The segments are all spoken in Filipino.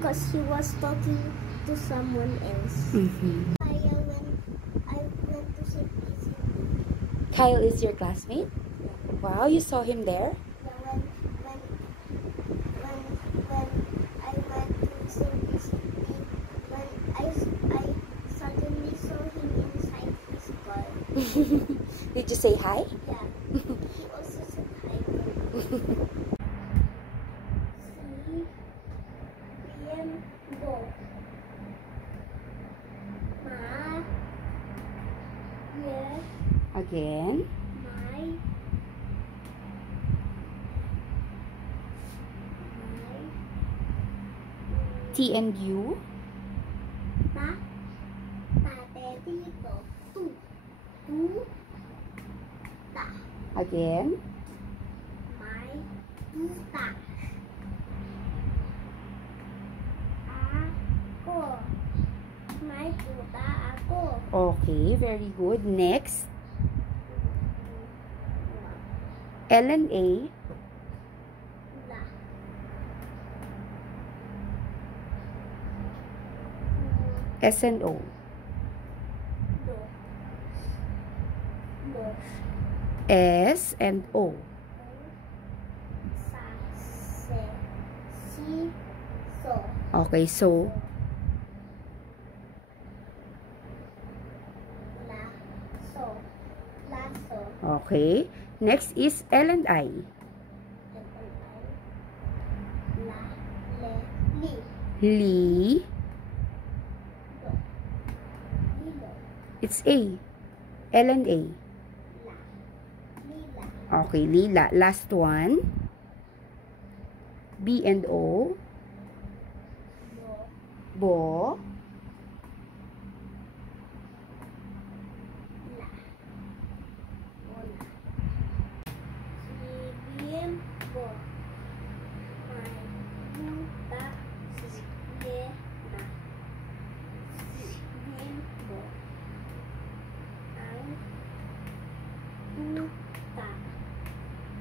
because he was talking to someone else. Mm-hmm. I went to CPC. Kyle is your classmate? Wow, you saw him there? Yeah, when I went to CPC, when I suddenly saw him inside his car. Did you say hi? Yeah, he also said hi to me. PM go. Ma. Yes. Again. My. T and U. Ta. Tate dito. Tu. Tu. Ta. Again. My. Tuta. Ako. My tuta ako. Okay, very good. Next. L and A. La. S and O. Do. Do. S and O. Sa. Se. Si. So. Okay, so. La. So. Laso. Okay. Next is L and I. La. Le. Li. Li. Do. Lilo. It's A. L and A. La. Lila. Okay, Lila. Last one. B and O. Bo. Bo. La. Ola. Sibim. Bo. May. Muta. Sige. Na. Sibim. Bo. Ang. Muta.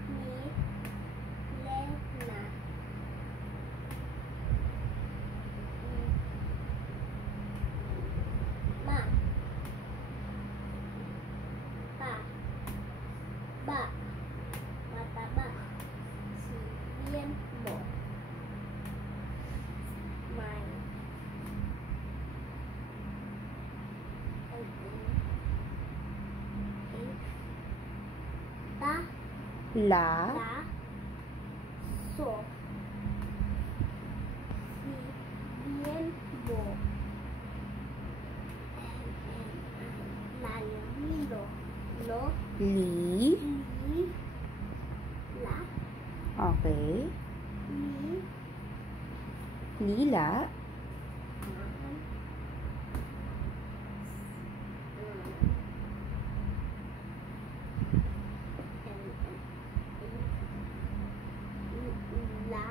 Ni. Le. Na. Ma. Pa. Ba. Mataba. Si. Tiempo. May. Ta. La. La. So. Si. Tiempo. Lalilo. Lo. Li. Li. La. Okay. Li. Lila. La.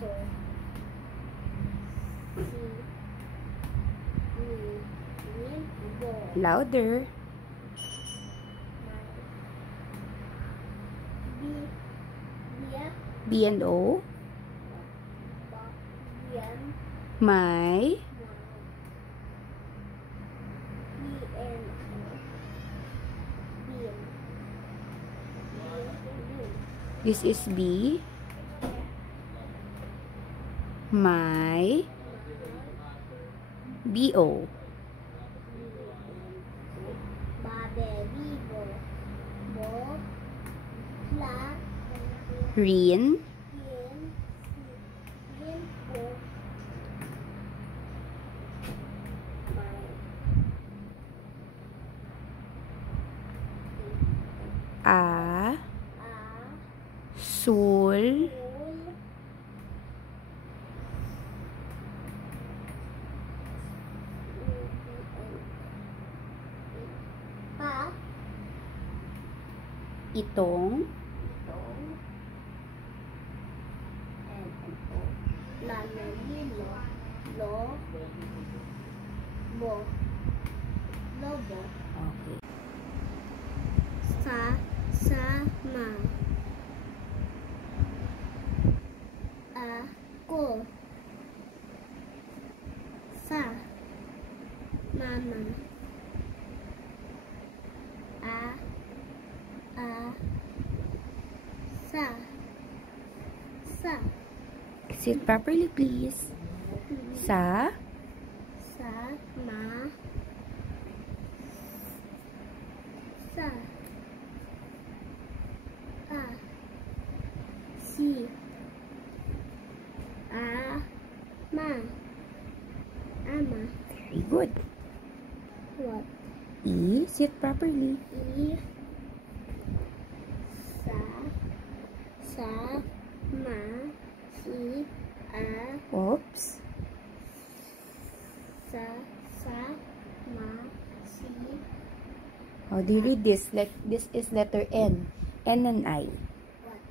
So. Si. Ni. Bo. Louder. Bi. Bia. B and O. Ba. Bian. My. Bien. Bien. This is B. My. B-O. Babe. Bibo. Bo. La. Rin. Bien. Bien. Bo. A. A. Sul. Ul. Pa. Itong. Itong. Lalilo. Lo. Bo. Lobo. Okay. Sama. Ako. Sa. Sit properly, please. Sa. Sa. Ma. Sa. A. Si. A. Ma. Ama. Very good. What? E. Sit properly. I. Sa. Sa. Ma. Si. A. Oops. Sa. Sa. Ma. Si. How do you read this? This is letter N. N and I. What?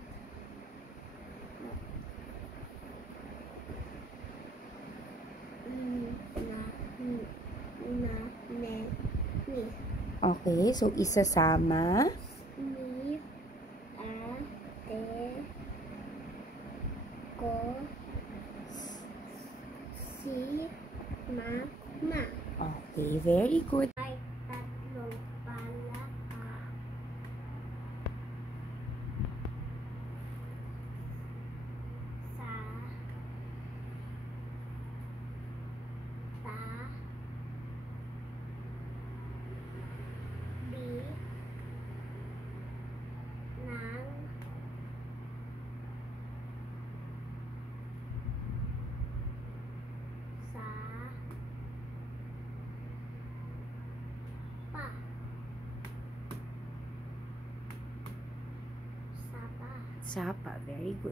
Na. Ne. Ni. Okay, so isasama. Ni. A. Te. Ko. Si. Ma. Ma. Okay, very good. Ay, tatlong palaka. Sa. Ta. Bi. Nang. Sa. Pa. Sapa. Sapa, very good.